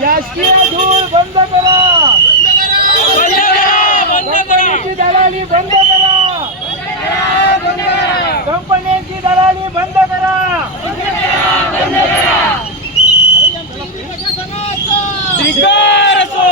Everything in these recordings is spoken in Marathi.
शासकीय धूळ बंद करा, कंपनीची दलाली बंद करा, कंपनीची दलाली बंद करा. धिक्कार असो.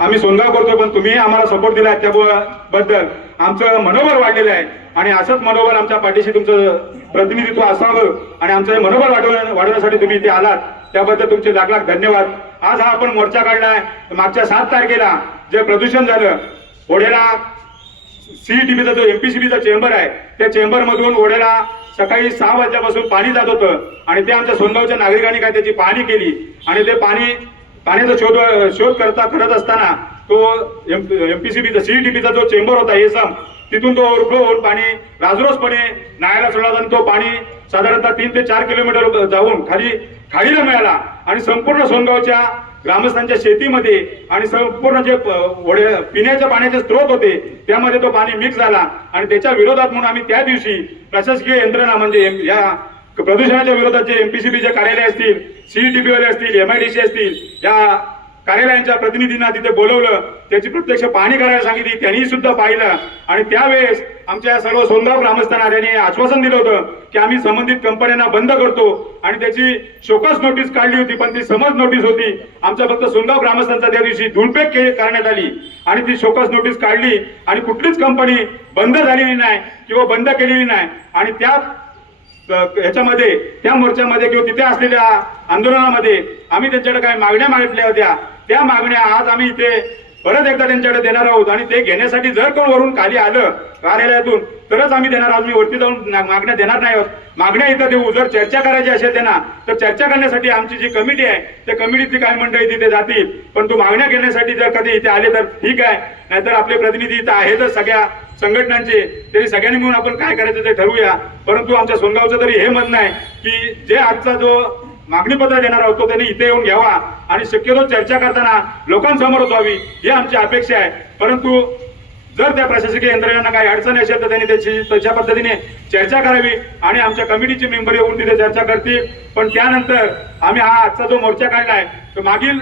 आम्ही सोनगाव करतो, पण तुम्ही आम्हाला सपोर्ट दिला त्याबद्दल आमचं मनोबल वाढलेलं आहे. आणि असंच मनोबल आमच्या पाठीशी तुमचं प्रतिनिधित्व असावं आणि आमचं हे मनोबल वाढवण्यासाठी तुम्ही इथे आलात, त्याबद्दल तुमचे लाख लाख धन्यवाद. आज हा आपण मोर्चा काढलाय. मागच्या 7 तारखेला जे प्रदूषण झालं, ओढ्याला CETBचा जो MPCBचा चेंबर आहे, त्या चेंबर मधून ओढ्याला सकाळी 6 वाजल्यापासून पाणी जात होतं आणि ते आमच्या सोनगावच्या नागरिकांनी काय त्याची पाहणी केली आणि ते पाण्याचा शोध करत असताना तो MPCBचा CETBचा जो चेंबर होता एसम, तिथून तो ओव्हरफ्लो होऊन पाणी राजरोसपणे नाळ्याला सोडला आणि तो पाणी साधारणतः 3 ते 4 किलोमीटर जाऊन खाडीला मिळाला आणि संपूर्ण सोनगावच्या ग्रामस्थांच्या शेतीमध्ये आणि संपूर्ण जे पिण्याच्या पाण्याचे स्रोत होते त्यामध्ये तो पाणी मिक्स झाला. आणि त्याच्या विरोधात म्हणून आम्ही त्या दिवशी प्रशासकीय यंत्रणा म्हणजे या प्रदूषणाच्या विरोधात जे MPCBचे कार्यालय असतील, CETB वाले असतील, MIDC असतील, या कार्यालयांच्या प्रतिनिधींना तिथे बोलवलं, त्याची प्रत्यक्ष पाहणी करायला सांगितली. त्यांनी सुद्धा पाहिलं आणि त्यावेळेस आमच्या सर्व सोनगाव ग्रामस्थांना त्यांनी आश्वासन दिलं होतं की आम्ही संबंधित कंपन्यांना बंद करतो आणि त्याची शोकस नोटीस काढली होती, पण ती समज नोटीस होती. आमच्या फक्त सोनगाव ग्रामस्थांचा त्या दिवशी धुळपेक करण्यात आली आणि ती शोकस नोटीस काढली आणि कुठलीच कंपनी बंद झालेली नाही किंवा बंद केलेली नाही. आणि त्या मोर्चामध्ये किंवा तिथे असलेल्या आंदोलनामध्ये आम्ही त्यांच्याकडे काही मागण्या मागितल्या होत्या. त्या मागण्या आज आम्ही इथे परत एकदा त्यांच्याकडे देणार आहोत आणि ते घेण्यासाठी जर कोण वरून खाली आलं कार्यालयातून तरच आम्ही देणार आहोत. मी वरती जाऊन मागण्या देणार नाही आहोत. मागण्या इथं देऊ. जर चर्चा करायची असेल त्यांना तर चर्चा करण्यासाठी आमची जी कमिटी आहे त्या कमिटीतली काही मंडळी तिथे जातील, पण तो मागण्या घेण्यासाठी जर कधी इथे आले तर ठीक आहे, नाहीतर आपले प्रतिनिधी इथं आहेतच सगळ्या संघटनांचे, तरी सगळ्यांनी मिळून आपण काय करायचं ते ठरवूया. परंतु आमच्या सोनगावचं तरी हे म्हणणं आहे की जे आजचा जो मागणी पत्र देणार आहोत तो त्यांनी इथे येऊन घ्यावा आणि शक्यतो चर्चा करताना लोकांसमोर व्हावी ही आमची अपेक्षा आहे. परंतु जर त्या प्रशासकीय यंत्रणेला काही अडचण असेल तर त्यांनी त्याच्या पद्धतीने चर्चा करावी आणि आमच्या कमिटीचे मेंबर येऊन तिथे चर्चा करतील. पण त्यानंतर आम्ही हा आजचा जो मोर्चा काढलाय तो मागील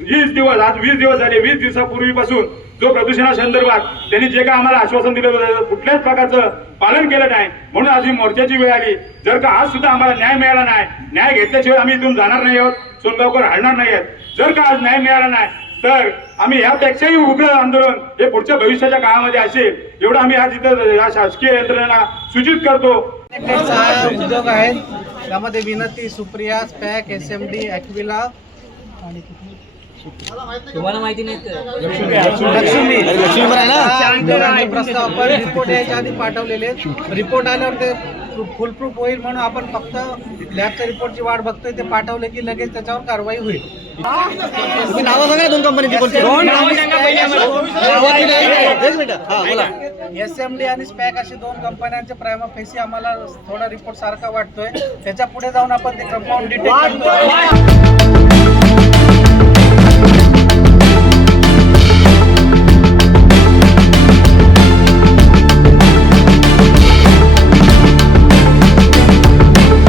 20 दिवस, आज 20 दिवस झाले, 20 दिवसापूर्वीपासून जो प्रदूषणासंदर्भात त्यांनी जे काय आम्हाला आश्वासन दिलं होतं कुठल्याच प्रकारचं पालन केलं नाही, म्हणून आज ही मोर्चाची वेळ आली. जर का आज सुद्धा आम्हाला न्याय मिळाला नाही, न्याय घेतल्याशिवाय आम्ही इथून जाणार नाही आहोत, सोनगावकर हलणार नाही आहेत. जर का आज न्याय मिळाला नाही तर आम्ही यापेक्षाही उग्र आंदोलन हे पुढच्या भविष्याच्या काळामध्ये असेल एवढं आम्ही आज इथं या शासकीय यंत्रणेला सूचित करतो. उद्योग आहेत त्यामध्ये विनंती, सुप्रिया, स्पॅक, SMD, ॲक्विला आणि तुम्हाला माहिती नाही लक्ष्मी प्रस्ताव आपण रिपोर्ट यायच्या आधी पाठवलेले. रिपोर्ट आल्यावर ते फुल प्रूफ होईल म्हणून आपण फक्त लॅबच्या रिपोर्टची वाट बघतोय. ते पाठवले की लगेच त्याच्यावर कारवाई होईल. तुम्ही नावं सांगा 2 कंपनीची कोणती? SMD आणि स्पॅक अशी 2 कंपन्यांचे प्रायमा फेसी आम्हाला थोडा रिपोर्ट सारखा वाटतोय. त्याच्या पुढे जाऊन आपण ते कंपाऊंड डिटेल